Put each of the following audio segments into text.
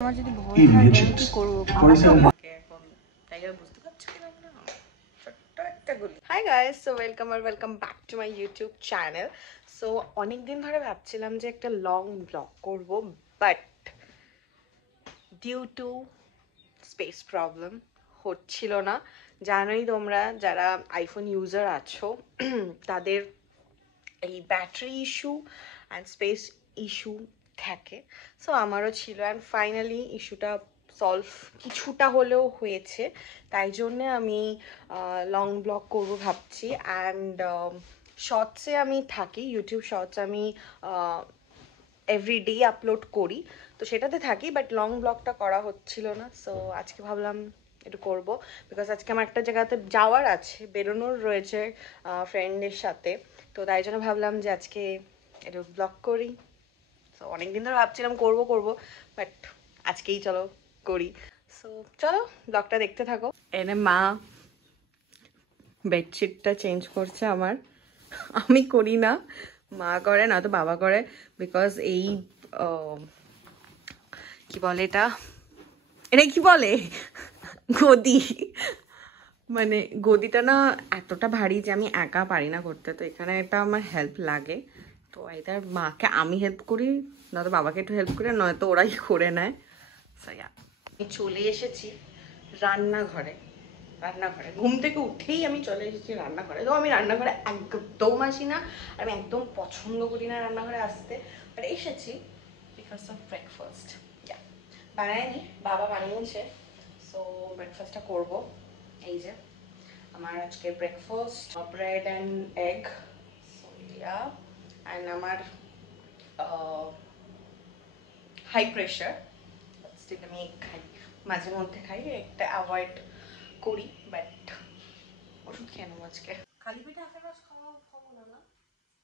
আমার যদি ভয় হয় আমি কি করব বাবাকে এখন টাইগার বুঝতে পারছো কি না ছোট্ট একটা গুলি। Hi guys, so welcome back to my YouTube channel. So অনেকদিন ধরে ভাবছিলাম যে একটা লং ব্লগ করব, but due to space problem হচ্ছিল না। জানোই তোমরা যারা আইফোন ইউজার আছো তাদের এই battery issue and space issue থাকে। সো আমারও ছিল, অ্যান্ড ফাইনালি ইস্যুটা সলভ কিছুটা হলেও হয়েছে। তাই জন্যে আমি লং ব্লগ করবো ভাবছি। অ্যান্ড শর্টসে আমি থাকি, ইউটিউব শর্টস আমি এভরিডে আপলোড করি, তো সেটাতে থাকি, বাট লং ব্লগটা করা হচ্ছিল না। সো আজকে ভাবলাম একটু করবো, বিকজ আজকে আমার একটা জায়গাতে যাওয়ার আছে, বেরোনোর রয়েছে ফ্রেন্ডের সাথে। তো তাই জন্য ভাবলাম যে আজকে একটু ব্লগ করি। সো অনেকদিন ধরে ভাবছিলাম করবো, বাট আজকেই চলো করি। সো চলো ব্লগটা দেখতে থাকো। এনে মা বেডশিটটা চেঞ্জ করছে আমার, আমি করি না, মা করে, না তো বাবা করে। বিকজ এই কি বলে এটা কি বলে গদি, মানে গদিটা না এতটা ভারী যে আমি একা পারি না করতে, তো এখানে এটা আমার হেল্প লাগে। তো এটার মাকে আমি হেল্প করি, নয়তো বাবাকে একটু হেল্প করি, নয়তো ওরাই করে নেয়। আমি চলে এসেছি রান্নাঘরে। ঘুম থেকে উঠেই আমি চলে এসেছি রান্নাঘরে। তো আমি রান্নাঘরে একদম আসি না, আমি একদম পছন্দ করি না রান্নাঘরে আসতে, বাট এসেছি বিকজ অফ ব্রেকফাস্ট। বানায়নি, বাবা বানিয়েছে। সো ব্রেকফাস্টটা করবো। এই যে আমার আজকে breakfast, bread and egg, and আমার হাই প্রেশার, স্টিল আমি এগ খাই, মাঝে মধ্যে খাই, একটা অ্যাভয়েড করি, বাট ওষুধ খেয়ে নেবো আজকে। খালি পেটে একটা রস খাবো না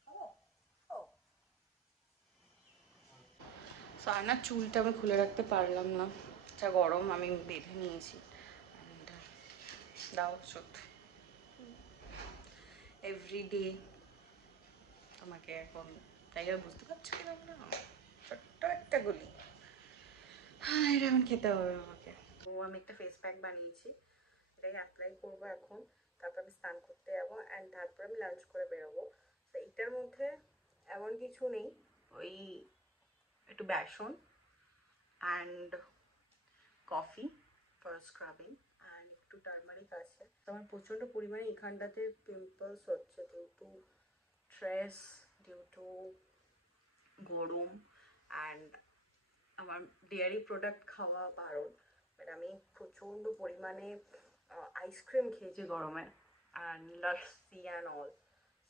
খাবো। সো আর না চুলটা আমি খুলে রাখতে পারলাম না, যা গরম, আমি বেঁধে নিয়েছি। দাও ওষুধ এভরিডে তোমাকে এখন টাইগার বুঝতে পারছো কি না ছোট্ট একটা গুলি। হ্যাঁ, এটা এখন খেতে হবে আমাকে। তো আমি একটা ফেস প্যাক বানিয়েছি, এটাই অ্যাপ্লাই করবো এখন। তারপর আমি স্নান করতে যাবো, অ্যান্ড তারপর আমি লাঞ্চ করে বেরোবো। তো এটার মধ্যে এমন কিছু নেই, ওই একটু besan and coffee for scrubbing, and একটু টারমারিক আছে। তো আমার প্রচণ্ড পরিমাণে এখানটাতে পিম্পলস হচ্ছে due to stress, due to গরম, অ্যান্ড আমার ডেয়ারি প্রোডাক্ট খাওয়া বারণ, বাট আমি প্রচণ্ড পরিমাণে আইসক্রিম খেয়েছি গরমে, and lassi and all.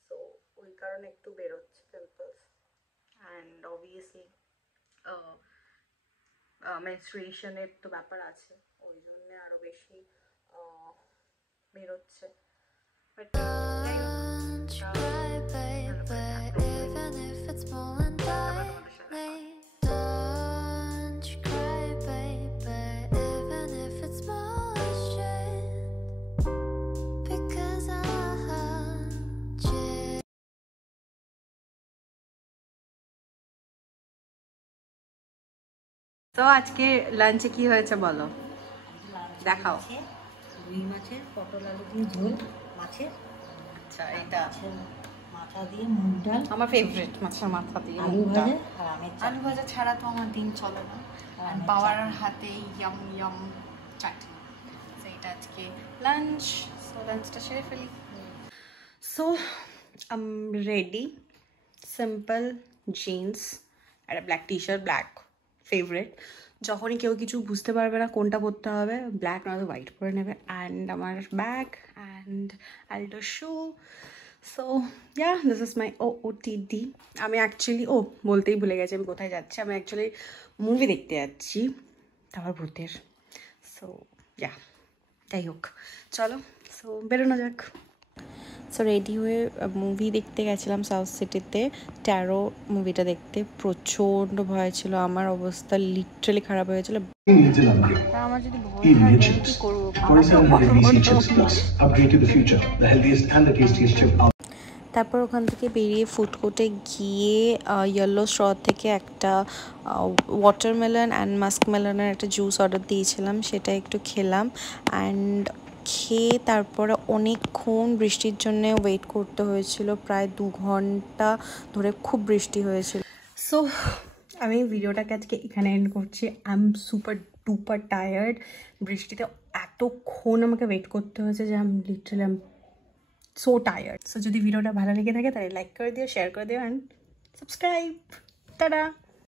So ওই কারণে একটু বেরোচ্ছে পিম্পলস, অ্যান্ড অবভিয়াসলি মেনস্ট্রুয়েশনের তো ব্যাপার আছে, ওই জন্যে আরও বেশি বেরোচ্ছে। বাট তো আজকে লাঞ্চে কি হয়েছে বলো, দেখাও। রুই মাছের পটল আলু দিয়ে ঝোল মাছের। আচ্ছা, এটা মাথা দিয়ে মুগ ডাল, আমার ফেভারিট, মাছের মাথা দিয়ে আলু ভাজা আর আমের আলু ভাজা ছাড়া তো আমার দিন চলে না। বাবার হাতে ইয়াম ইয়াম চাটনি। সো এটা আজকে লাঞ্চ। সো লাঞ্চটা সেরে ফেলি। So I am ready, simple jeans আর black T shirt, black favourite. যখনই কেউ কিছু বুঝতে পারবে না কোনটা পরতে হবে, ব্ল্যাক নয়তো হোয়াইট পরে নেবে। অ্যান্ড আমার bag and Aldo shoe. So yeah, this is my OOTD। আমি অ্যাকচুয়ালি বলতেই ভুলে গেছি আমি কোথায় যাচ্ছি। আমি অ্যাকচুয়ালি মুভি দেখতে যাচ্ছি, তারপর ভূতের। সো ইয়া, যাই হোক, চলো সো বেরোনো যাক। সো রেডি হয়ে মুভি দেখতে গেছিলাম সাউথ সিটিতে, ট্যারো মুভিটা দেখতে। প্রচণ্ড ভয় ছিল, আমার অবস্থা লিটারালি খারাপ হয়েছিল। আমার যদি ভয় হয় আমি কি করবো। তারপর ওখান থেকে বেরিয়ে ফুড কোর্টে গিয়ে ইয়েলো স্ট্র থেকে একটা ওয়াটারমেলন অ্যান্ড মাস্কমেলনের একটা জুস অর্ডার দিয়েছিলাম, সেটা একটু খেলাম। অ্যান্ড খেয়ে তারপরে অনেকক্ষণ বৃষ্টির জন্য ওয়েট করতে হয়েছিল, প্রায় 2 ঘন্টা ধরে খুব বৃষ্টি হয়েছিল। সো আমি ভিডিওটাকে আজকে এখানে এন্ড করছি। I am super duper tired. বৃষ্টিতে এতক্ষণ আমাকে ওয়েট করতে হয়েছে যে আমি লিটারালি সো টায়ার্ড। সো যদি ভিডিওটা ভালো লেগে থাকে তাহলে লাইক করে দিও, শেয়ার করে দিও অ্যান্ড সাবস্ক্রাইব। টাটা।